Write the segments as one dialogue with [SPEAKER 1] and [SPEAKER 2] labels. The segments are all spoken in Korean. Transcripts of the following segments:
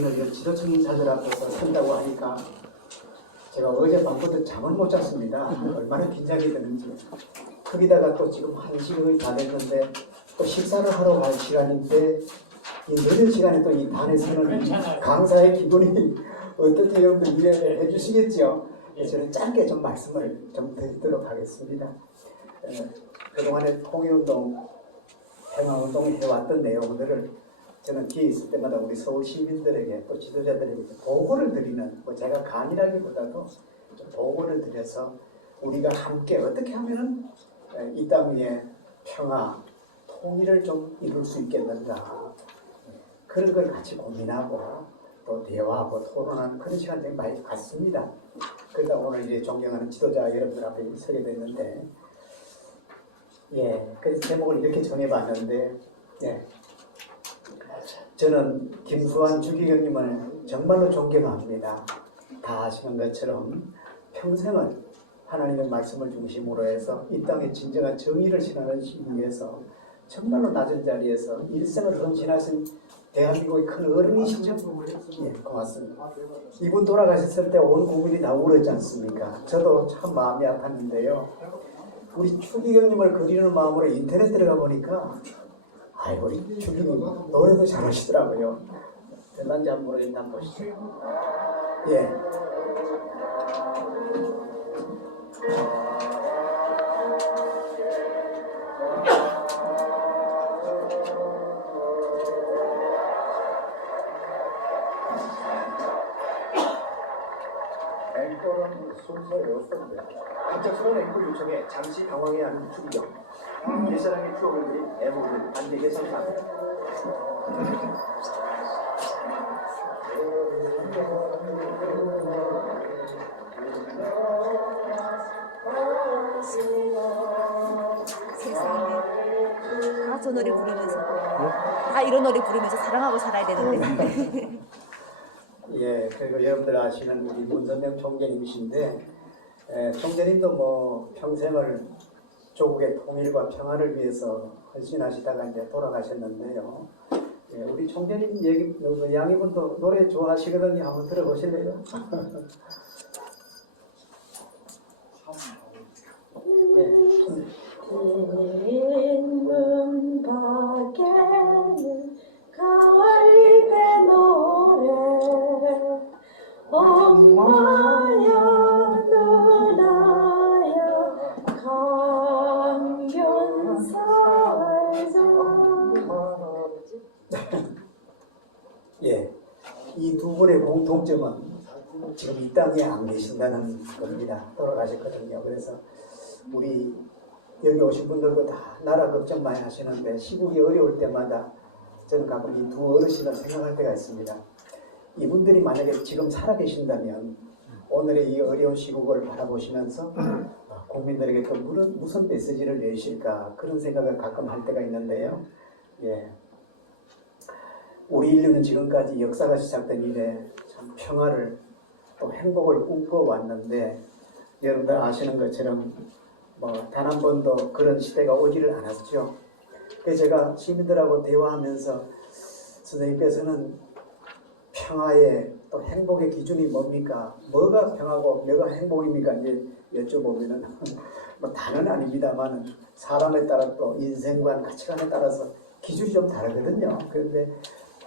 [SPEAKER 1] 움직이는 이런 지도청 인사들 앞에서 선다고 하니까 제가 어제 밤부터 잠을 못 잤습니다. 얼마나 긴장이 되는지. 거기다가 또 지금 한 시간이 다 됐는데 또 식사를 하러 갈 시간인데 이 늦은 시간에 또 이 단에 서는
[SPEAKER 2] 괜찮아요.
[SPEAKER 1] 강사의 기분이 어떨지 여러분들 이해해 주시겠죠? 저는 짧게 좀 말씀을 좀 드리도록 하겠습니다. 에, 그동안에 통일운동, 평화운동을 해왔던 내용들을 저는 기회 있을 때마다 우리 서울 시민들에게 또 지도자들에게 보고를 드리는 뭐 제가 강의라기보다도 좀 보고를 드려서 우리가 함께 어떻게 하면은 에, 이땅 위에 평화, 통일을 좀 이룰 수 있겠는가 예, 그런 걸 같이 고민하고 또 대화하고 토론하는 그런 시간들이 많이 갔습니다. 그러다 오늘 이제 존경하는 지도자 여러분들 앞에 서게 됐는데 예, 그래서 제목을 이렇게 정해봤는데 예, 저는 김수환 주기경님을 정말로 존경합니다. 다 아시는 것처럼 평생을 하나님의 말씀을 중심으로 해서 이 땅에 진정한 정의를 실현하는 위해서 정말로 낮은 자리에서 일생을 헌신하신 대한민국의 큰 어른이시죠? 예, 고맙습니다. 이분 돌아가셨을 때 온 국민이 다 울었지 않습니까? 저도 참 마음이 아팠는데요. 우리 추기경님을 그리는 마음으로 인터넷 들어가 보니까 아이고 추기경 노래도 잘하시더라고요. 한번 모르겠는데 한번 보시죠. 예. 앵콜은 순서였었는데 갑작스러운 앵콜 요청에 잠시 당황해 하는 추기경 옛사랑의 추억을 그린 애모를 반대게 선사합니다
[SPEAKER 3] 세상에 다 저 노래 부르면서. 다 이런 노래 부르면서 사랑하고 살아야 되는데.
[SPEAKER 1] 예, 그리고 여러분들 아시는 우리 문선명 총재님이신데 에, 총재님도 뭐 평생을 조국의 통일과 평화를 위해서 헌신하시다가 이제 돌아가셨는데요. 예, 우리 총재님 얘기 그 양이분도 노래 좋아하시거든요. 한번 들어보실래요? 땅에 안 계신다는 겁니다. 돌아가셨거든요. 그래서 우리 여기 오신 분들도 다 나라 걱정 많이 하시는데 시국이 어려울 때마다 저는 가끔 이 두 어르신을 생각할 때가 있습니다. 이분들이 만약에 지금 살아 계신다면 오늘의 이 어려운 시국을 바라보시면서 아, 국민들에게 또 무슨, 무슨 메시지를 내실까 그런 생각을 가끔 할 때가 있는데요. 예. 우리 인류는 지금까지 역사가 시작된 이래 참 평화를 또 행복을 꿈꿔왔는데 여러분들 아시는 것처럼 뭐 단 한 번도 그런 시대가 오지를 않았죠. 그래서 제가 시민들하고 대화하면서 선생님께서는 평화의 또 행복의 기준이 뭡니까? 뭐가 평화고 뭐가 행복입니까? 이제 여쭤보면은 뭐 다는 아닙니다만 사람에 따라 또 인생관 가치관에 따라서 기준이 좀 다르거든요. 그런데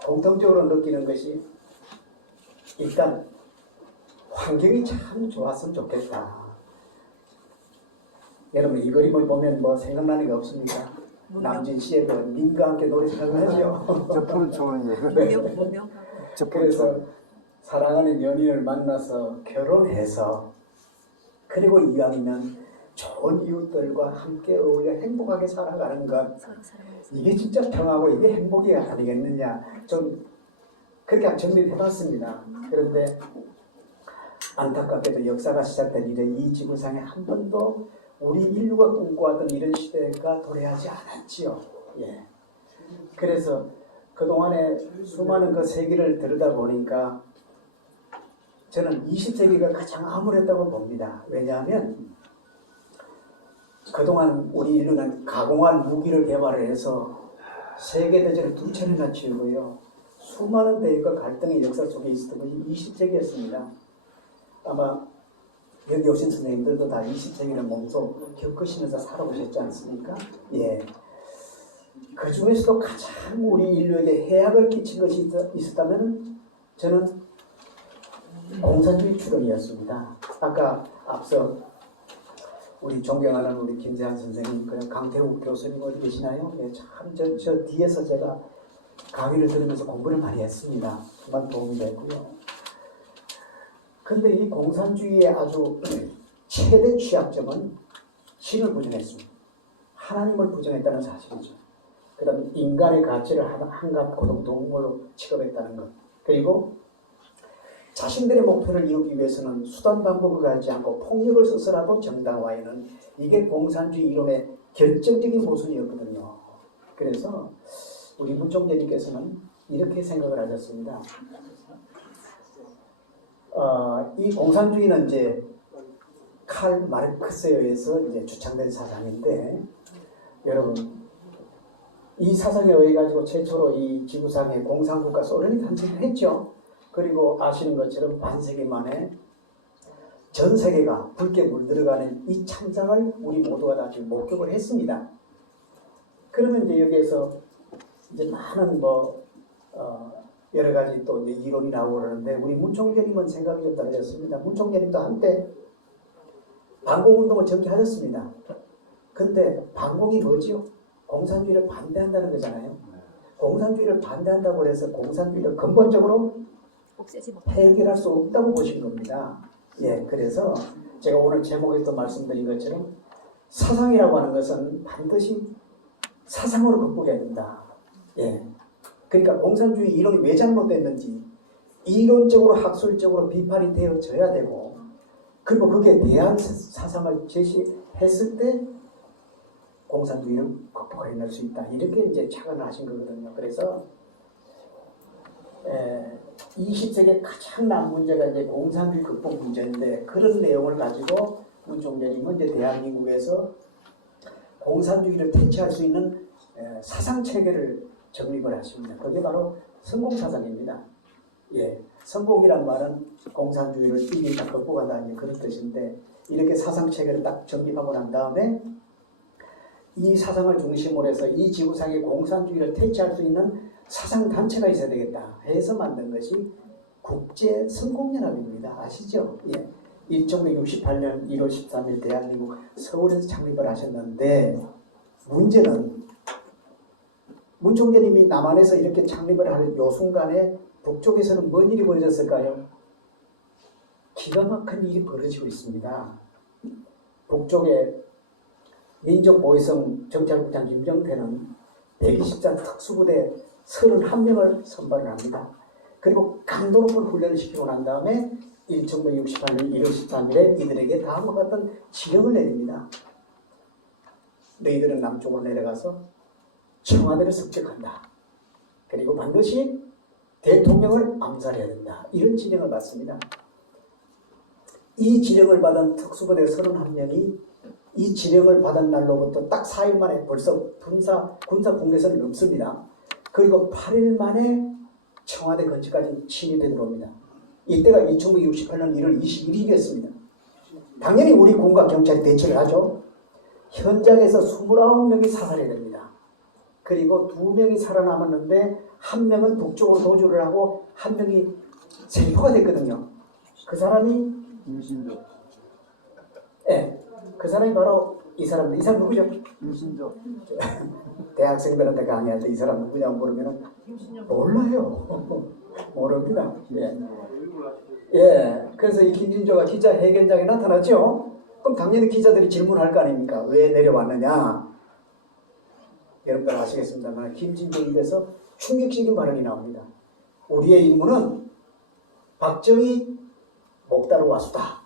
[SPEAKER 1] 공통적으로 느끼는 것이 일단 환경이 참 좋았으면 좋겠다. 여러분 이 그림을 보면 뭐 생각나는 게 없습니까? 남진 씨의 그 님과 함께 노래 생각나죠?
[SPEAKER 4] 저 푸른 초원
[SPEAKER 3] 문명
[SPEAKER 4] 저 푸른
[SPEAKER 1] 그래서
[SPEAKER 4] 초원.
[SPEAKER 1] 사랑하는 연인을 만나서 결혼해서 그리고 이왕이면 좋은 이웃들과 함께 어울려 행복하게 살아가는 것 이게 진짜 평화고 이게 행복이 아니겠느냐 좀 그렇게 정리를 해봤습니다. 그런데 안타깝게도 역사가 시작된 이래 이 지구상에 한 번도 우리 인류가 꿈꿔왔던 이런 시대가 도래하지 않았지요. 예. 그래서 그동안에 수많은 그 세기를 들여다 보니까 저는 20세기가 가장 암울했다고 봅니다. 왜냐하면 그동안 우리 인류는 가공한 무기를 개발해서 세계대전을 두 차례나 치르고요. 수많은 대의가 갈등의 역사 속에 있었던 것이 20세기였습니다. 아마 여기 오신 선생님들도 다 20세기를 몸소 겪으시면서 살아보셨지 않습니까? 예. 그 중에서도 가장 우리 인류에게 해악을 끼친 것이 있- 있었다면 저는 공산주의 출현이었습니다. 아까 앞서 우리 존경하는 우리 김재한 선생님, 그리고 강태욱 교수님 어디 계시나요? 예, 참, 저, 저 뒤에서 제가 강의를 들으면서 공부를 많이 했습니다. 정말 도움이 됐고요. 근데 이 공산주의의 아주 최대 취약점은 신을 부정했습니다. 하나님을 부정했다는 사실이죠. 그 다음 인간의 가치를 한- 한갓 고등동물로 취급했다는 것. 그리고 자신들의 목표를 이루기 위해서는 수단 방법을 가지 않고 폭력을 써서라도 정당화에는 이게 공산주의 이론의 결정적인 모순이었거든요. 그래서 우리 문종재님께서는 이렇게 생각을 하셨습니다. 어, 이 공산주의는 이제 칼 마르크스에 의해서 이제 주창된 사상인데 여러분 이 사상에 의해 가지고 최초로 이 지구상에 공산국가 소련이 탄생을 했죠. 그리고 아시는 것처럼 반세기 만에 전 세계가 붉게 물들어가는 이 창작을 우리 모두가 다 지금 목격을 했습니다. 그러면 이제 여기에서 이제 많은 뭐 어, 여러 가지 또 이론이 나오고 그러는데 우리 문총재님은 생각이 좀 다르셨습니다. 문총재님도 한때 반공운동을 전개하셨습니다. 근데 반공이 뭐지요? 공산주의를 반대한다는 거잖아요. 공산주의를 반대한다고 해서 공산주의를 근본적으로. 해결할 수 없다고 보신 겁니다. 예, 그래서 제가 오늘 제목에서 말씀드린 것처럼 사상이라고 하는 것은 반드시 사상으로 극복해야 된다. 예. 그러니까 공산주의 이론이 왜 잘못됐는지 이론적으로 학술적으로 비판이 되어져야 되고 그리고 거기에 대한 사- 사상을 제시했을 때 공산주의를 극복해낼 수 있다. 이렇게 이제 착안을 하신 거거든요. 그래서 에, 20세기 가장 난 문제가 이제 공산주의 극복 문제인데 그런 내용을 가지고 문종재님은 이제 대한민국에서 공산주의를 퇴치할 수 있는 에, 사상 체계를 정립을 하십니다. 그게 바로 성공 사상입니다. 예, 성공이란 말은 공산주의를 이긴다, 극복한다 이제 그런 뜻인데 이렇게 사상 체계를 딱 정립하고 난 다음에 이 사상을 중심으로 해서 이 지구상의 공산주의를 퇴치할 수 있는 사상 단체가 있어야 되겠다 해서 만든 것이 국제 성공연합입니다. 아시죠? 예. 1968년 1월 13일 대한민국 서울에서 창립을 하셨는데 문제는 문총재님이 남한에서 이렇게 창립을 하는 요 순간에 북쪽에서는 뭔 일이 벌어졌을까요? 기가 막힌 일이 벌어지고 있습니다. 북쪽에 민족보위성 정찰국장 김정태는 124 특수부대 31명을 선발을 합니다. 그리고 강도 높은 훈련을 시키고 난 다음에 1968년 1월 13일에 이들에게 다음과 같은 지령을 내립니다. 너희들은 남쪽으로 내려가서 청와대를 습격한다. 그리고 반드시 대통령을 암살해야 된다. 이런 지령을 받습니다. 이 지령을 받은 특수부대 31명이 이 지령을 받은 날로부터 딱 4일 만에 벌써 군사, 군사 공개선을 넘습니다. 그리고 8일 만에 청와대 근처까지 침입해 들어옵니다. 이때가 1968년 1월 21일이었습니다. 당연히 우리 군과 경찰이 대처를 하죠. 현장에서 29명이 사살이 됩니다. 그리고 두 명이 살아남았는데 한 명은 북쪽으로 도주를 하고 한 명이 체포가 됐거든요. 그 사람이
[SPEAKER 2] 임신조,
[SPEAKER 1] 예, 그 사람이 바로 이 사람, 이 사람 누구죠?
[SPEAKER 2] 임신조.
[SPEAKER 1] 대학생들한테 강의할 때 이 사람 누구냐고 물으면 몰라요. 모릅니다. 예. 예. 그래서 이 김진조가 기자 회견장에 나타났죠. 그럼 당연히 기자들이 질문할 거 아닙니까? 왜 내려왔느냐? 여러분들 아시겠습니다만 김진조 입에서 충격적인 발언이 나옵니다. 우리의 임무는 박정희 목다루 와수다.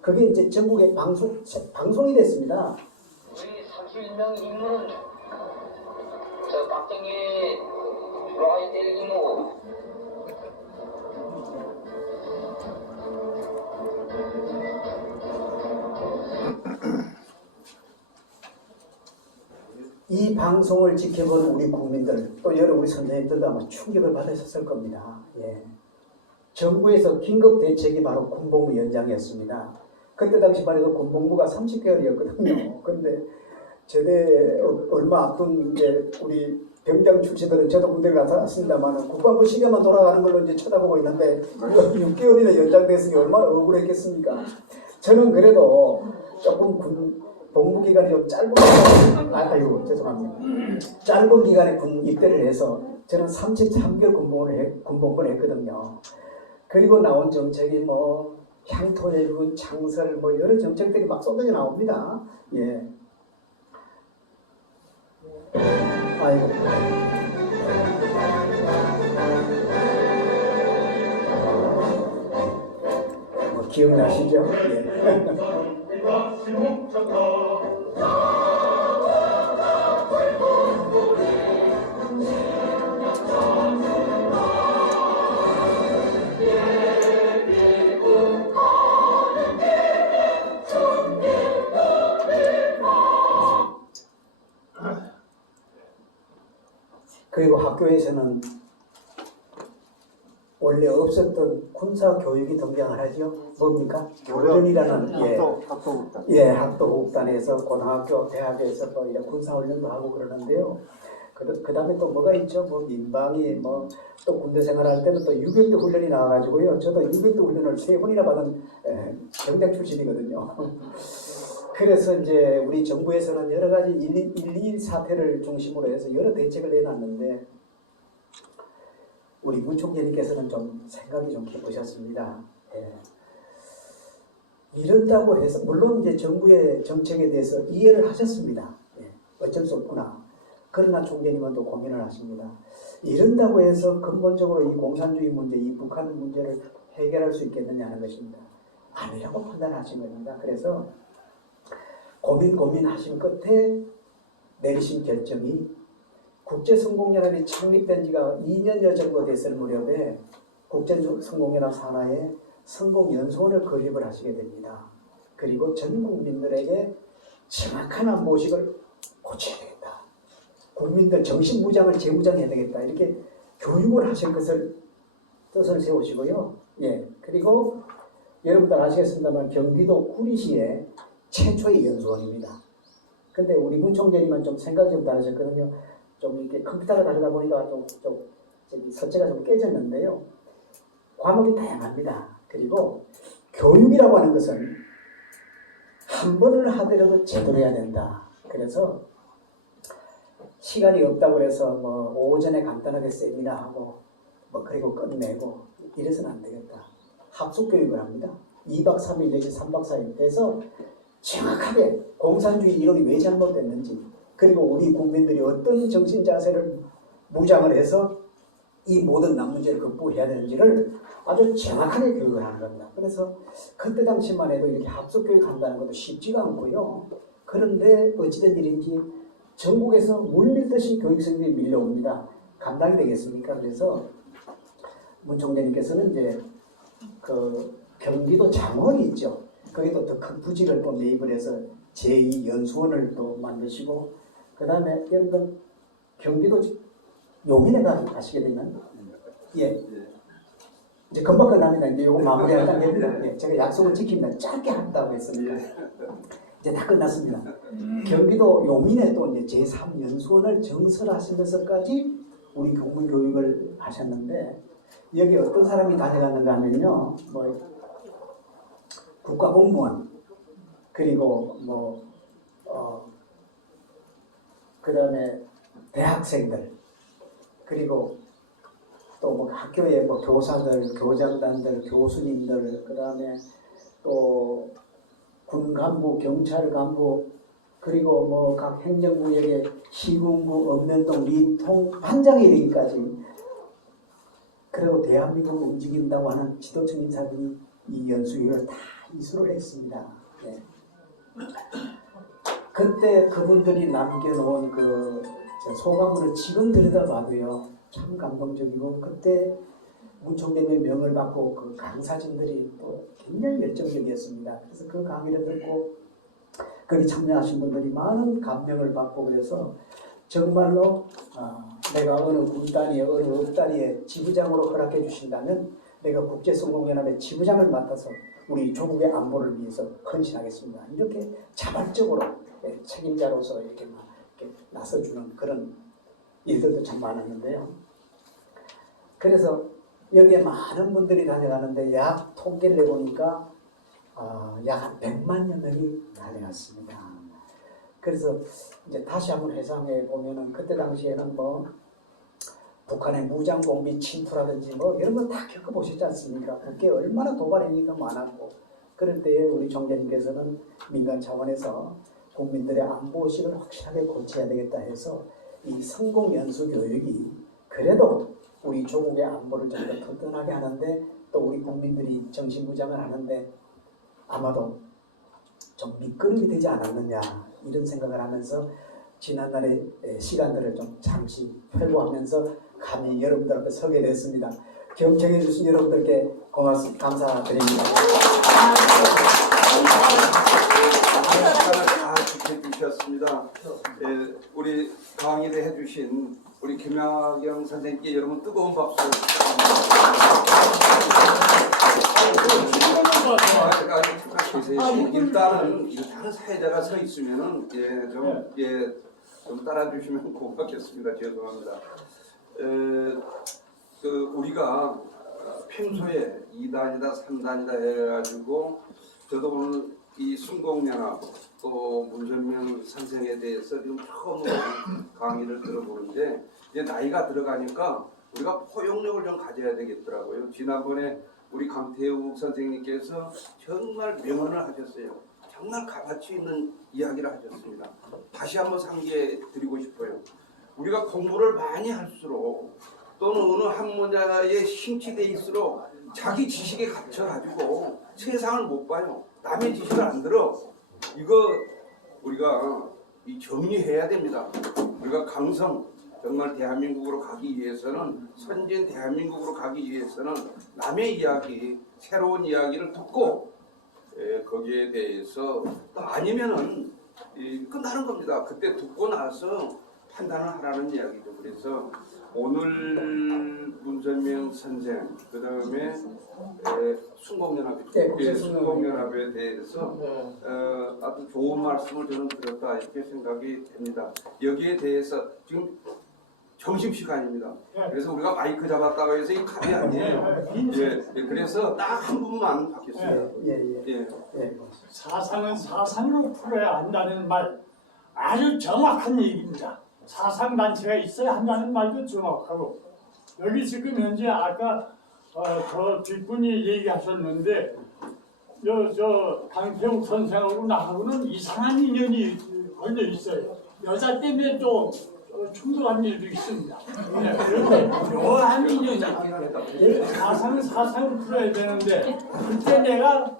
[SPEAKER 1] 그게 이제 전국의 방송 방송이 됐습니다.
[SPEAKER 4] 우리 31명 임무는 저 박정희 돌아가야 될 임무
[SPEAKER 1] 이 방송을 지켜본 우리 국민들 또 여러 우리 선생님들도 아마 충격을 받으셨을 겁니다. 예. 정부에서 긴급 대책이 바로 군복무 연장이었습니다. 그때 당시만 해도 군복무가 30개월이었거든요. 그런데 제대 어- 얼마 앞둔 이제 우리 병장 출신들은 저도 군대를 갔다 왔습니다만 국방부 시계만 돌아가는 걸로 이제 쳐다보고 있는데 이거 6개월이나 연장됐으니 얼마나 억울했겠습니까? 저는 그래도 조금 군 복무 기간이 좀 짧은 아, 아이고 죄송합니다. 짧은 기간에 군 입대를 해서 저는 33개월 군복무를 해, 군복무를 했거든요. 그리고 나온 정책이 뭐 향토해군, 창설 뭐 여러 정책들이 막 쏟아져 나옵니다. 예. 아이고. 뭐 기억나시죠? 예. 그리고 학교에서는 원래 없었던 군사 교육이 등장을 하죠. 뭡니까? 교련이라는 예,
[SPEAKER 2] 학도국단.
[SPEAKER 1] 예, 학도국단에서 고등학교, 대학에서 뭐 이런 군사훈련도 하고 그러는데요. 그, 그 다음에 또 뭐가 있죠? 뭐 민방위, 뭐 또 군대 생활할 때는 또 유격대 훈련이 나와가지고요. 저도 유격대 훈련을 세 번이나 받은 에, 병장 출신이거든요. 그래서 이제 우리 정부에서는 여러 가지 1.2 사태를 중심으로 해서 여러 대책을 내놨는데 우리 문 총재님께서는 좀 생각이 좀 깊으셨습니다. 예. 이런다고 해서 물론 이제 정부의 정책에 대해서 이해를 하셨습니다. 예, 어쩔 수 없구나. 그러나 총재님은 또 고민을 하십니다. 이런다고 해서 근본적으로 이 공산주의 문제, 이 북한 문제를 해결할 수 있겠느냐는 것입니다. 아니라고 판단하신 겁니다. 그래서 고민 고민하신 끝에 내리신 결정이 국제성공연합이 창립된 지가 2년여 정도 됐을 무렵에 국제성공연합 산하에 성공연수원을 건립을 하시게 됩니다. 그리고 전 국민들에게 정확한 안보식을 고쳐야 되겠다. 국민들 정신무장을 재무장해야 되겠다. 이렇게 교육을 하실 것을 뜻을 세우시고요. 예. 그리고 여러분들 아시겠습니다만 경기도 구리시에 최초의 연수원입니다. 근데 우리 문 총재님은 좀 생각이 좀 다르셨거든요. 좀 이렇게 컴퓨터가 다르다 보니까 좀, 좀 저기 서체가 좀 깨졌는데요. 과목이 다양합니다. 그리고 교육이라고 하는 것은 한 번을 하더라도 제대로 해야 된다. 그래서 시간이 없다고 해서 뭐 오전에 간단하게 세미나 하고 뭐 그리고 끝내고 이래서는 안 되겠다. 합숙 교육을 합니다. 2박 3일 내지 3박 4일 해서 정확하게 공산주의 이론이 왜 잘못됐는지 그리고 우리 국민들이 어떤 정신 자세를 무장을 해서 이 모든 남 문제를 극복해야 되는지를 아주 정확하게 교육을 하는 겁니다. 그래서 그때 당시만 해도 이렇게 합숙 교육 한다는 것도 쉽지가 않고요. 그런데 어찌된 일인지 전국에서 물밀듯이 교육생들이 밀려옵니다. 감당이 되겠습니까? 그래서 문 총재님께서는 이제 그 경기도 장원이 있죠. 거기도 더 큰 부지를 또 매입을 해서 제2연수원을 또 만드시고 그 다음에 경기도 용인에 가- 가시게 되면 예 이제 금방 끝납니다. 이제 요거 단계입니다. 예, 제가 약속을 지킵니다. 짧게 한다고 했습니다. 이제 다 끝났습니다. 경기도 용인에 또 이제 제3연수원을 정설하시면서까지 우리 국문 교육을 하셨는데 여기 어떤 사람이 다녀갔는가 하면요. 뭐 국가 공무원 그리고 뭐 어, 그다음에 대학생들 그리고 또 뭐 학교의 뭐 교사들, 교장단들, 교수님들 그 다음에 또 군 간부, 경찰 간부 그리고 뭐 각 행정구역의 시군구, 읍면동, 리통, 반장에 이르기까지 그리고 대한민국을 움직인다고 하는 지도층 인사들이 이 연수회를 다 이수를 했습니다. 네. 그때 그분들이 남겨놓은 그 소감문을 지금 들여다봐도요 참 감동적이고 그때 문총대의 명을 받고 그 강사진들이 또 굉장히 열정적이었습니다. 그래서 그 강의를 듣고 거기 참여하신 분들이 많은 감명을 받고 그래서 정말로 어, 내가 어느 군단위에 어느 읍다리에 지부장으로 허락해 주신다면 내가 국제성공연합의 지부장을 맡아서 우리 조국의 안보를 위해서 헌신하겠습니다. 이렇게 자발적으로 예, 책임자로서 이렇게 막 이렇게 나서주는 그런 일들도 참 많았는데요. 그래서 여기에 많은 분들이 다녀가는데 약 통계를 내보니까 어, 약한 100만여 명이 다녀갔습니다. 그래서 이제 다시 한번 회상해 보면은 그때 당시에는 뭐 북한의 무장 공비 침투라든지 뭐 이런 거 다 겪어보셨지 않습니까? 그게 얼마나 도발 행위가 많았고 그럴 때에 우리 총재님께서는 민간 차원에서 국민들의 안보의식을 확실하게 고쳐야 되겠다 해서 이 성공 연수 교육이 그래도 우리 조국의 안보를 좀 더 튼튼하게 하는데 또 우리 국민들이 정신무장을 하는데 아마도 좀 밑거름이 되지 않았느냐 이런 생각을 하면서 지난날의 에, 시간들을 좀 잠시 회고하면서 감히 여러분들 앞에 서게 됐습니다. 경청해 주신 여러분들께 고맙습니다. 감사드립니다.
[SPEAKER 2] 주신 우리 김학영 선생님께 여러분 뜨거운 박수. 아까 축하드리세요. 일단은 일단은 사회자가 서 있으면은 예좀 예 좀 따라주시면 고맙겠습니다. 죄송합니다. 에, 그 우리가 평소에 2단이다 3단이다 해가지고 저도 오늘 이 순공연합 또 문선명 선생에 대해서 지금 처음으로 강의를 들어보는데 이제 나이가 들어가니까 우리가 포용력을 좀 가져야 되겠더라고요. 지난번에 우리 강태욱 선생님께서 정말 명언을 하셨어요. 정말 값어치 있는 이야기를 하셨습니다. 다시 한번 상기해 드리고 싶어요. 우리가 공부를 많이 할수록 또는 어느 한 분야에 심취돼 있을수록 자기 지식에 갇혀가지고 세상을 못 봐요. 남의 지식을 안 들어. 이거 우리가 이 정리해야 됩니다. 우리가 강성 정말 대한민국으로 가기 위해서는 선진 대한민국으로 가기 위해서는 남의 이야기, 새로운 이야기를 듣고 에, 거기에 대해서 또 아니면은 이, 끝나는 겁니다. 그때 듣고 나서 판단을 하라는 이야기죠. 그래서 오늘 문선명 선생 그 다음에 순공연합
[SPEAKER 1] 네,
[SPEAKER 2] 예,
[SPEAKER 1] 국제순공연합.
[SPEAKER 2] 순공연합에 대해서 어, 아주 좋은 말씀을 저는 들었다 이렇게 생각이 됩니다. 여기에 대해서 지금 점심 시간입니다. 그래서 우리가 마이크 잡았다고 해서 이 답이 아니에요. 예, 예, 그래서 딱한 분만 받겠습니다.
[SPEAKER 1] 예, 예,
[SPEAKER 2] 예.
[SPEAKER 1] 예.
[SPEAKER 5] 사상은 사상으로 풀어야 한다는 말 아주 정확한 얘기입니다. 사상 단체가 있어야 한다는 말도 정확하고 여기 지금 현재 아까 어, 저 뒷분이 얘기하셨는데 저, 저 강태욱 선생하고 나하고는 이상한 인연이 걸려 있어요. 여자 때문에 또 어, 충돌한 일도 있습니다. 네, 묘한 인연이 사상은 사상을 풀어야 되는데 그때 내가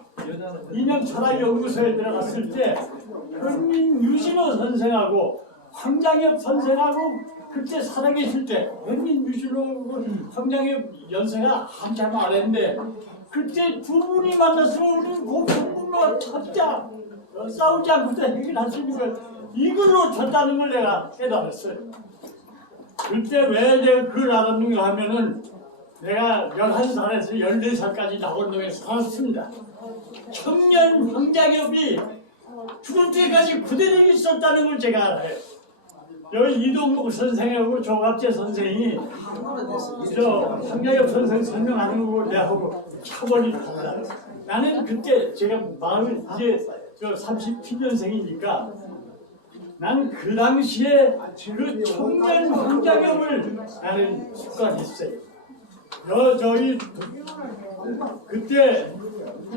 [SPEAKER 5] 이념 철학 연구소에 들어갔을 때 현민 유신호 선생하고 황장엽 선생하고 그때 살아계실 때 현민 유신호 황장엽 연세가 한참 아래인데 그때 두 분이 만났으면 우리 고분노 찾자 어, 싸우지 않고 다걸 이걸로 졌다는 걸 내가 깨달았어요. 그때 왜 내가 그걸 알았는가 하면은 내가 11살에서 14살까지 낙원동에 살았습니다. 청년 황장엽이 죽을 때까지 그대로 있었다는 걸 제가 알아요. 여기 이동국 선생하고 조갑재 선생이 저 황장엽 선생 설명하는 거고 내하고 차원이 달라요. 나는 그때 제가 마음을 이제 저 37년생이니까 난그 당시에 그 청년 황장엽을 나는 습관했어요. 여 저희 그때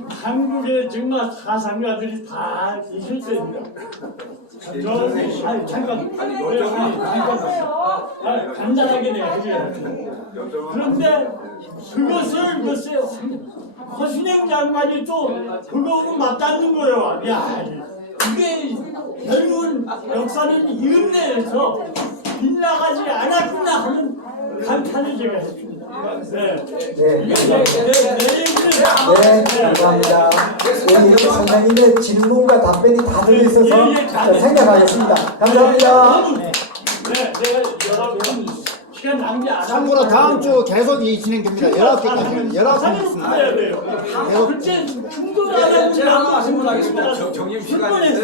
[SPEAKER 5] 한국에 정말 사상가들이 다 있을 때입니다. 저기 아니 잠깐
[SPEAKER 2] 아니,
[SPEAKER 5] 네,
[SPEAKER 2] 요즘-
[SPEAKER 5] 아니, 잠깐 아, 간단하게 내가 해줘야 돼. 그런데 그것을 글쎄 허순영 장관이 또 그거하고 맞닿는 거예요. 야 이게 결국은 역사는 이음내에서 빗나가지 않았구나 하는 감탄을 제가 했습니다. 네.
[SPEAKER 1] 감사합니다. 우리 여기 선생님의 질문과 답변이 다 들어있어서 생각하겠습니다. 감사합니다.
[SPEAKER 5] 여러분 시간 낭비 안 하고
[SPEAKER 6] 참고로 다음 주 계속 이 진행됩니다. 19개까지. 19개
[SPEAKER 5] 사진을
[SPEAKER 6] 있습니다.
[SPEAKER 5] 풀어야 돼요. 그때 충분하다고
[SPEAKER 7] 제가 하나 질문하겠습니다.
[SPEAKER 2] 정- 정님. 시간인데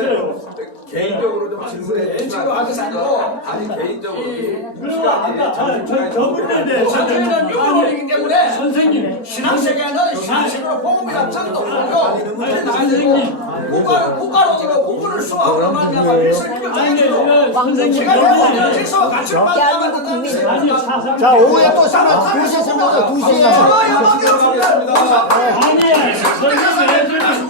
[SPEAKER 2] 개인적으로 좀 질문해
[SPEAKER 7] 할 것이 아니고
[SPEAKER 2] 아니 개인적으로
[SPEAKER 5] 그리고 아까 아, 저 저분에 대해서
[SPEAKER 7] 선생님은 유언이기 때문에
[SPEAKER 5] 선생님
[SPEAKER 7] 신앙세계는 신앙식으로 복음이라 전도 그리고
[SPEAKER 5] 선생님
[SPEAKER 7] 국가 국가로도 복음을 수호하고 일설
[SPEAKER 5] 어, 선생님
[SPEAKER 7] 제가
[SPEAKER 5] 아니 사상
[SPEAKER 6] 자, 오후에 또 신문 2시에 신문하죠. 2시에.
[SPEAKER 2] 하겠습니다.
[SPEAKER 5] 아니 선생님 애들이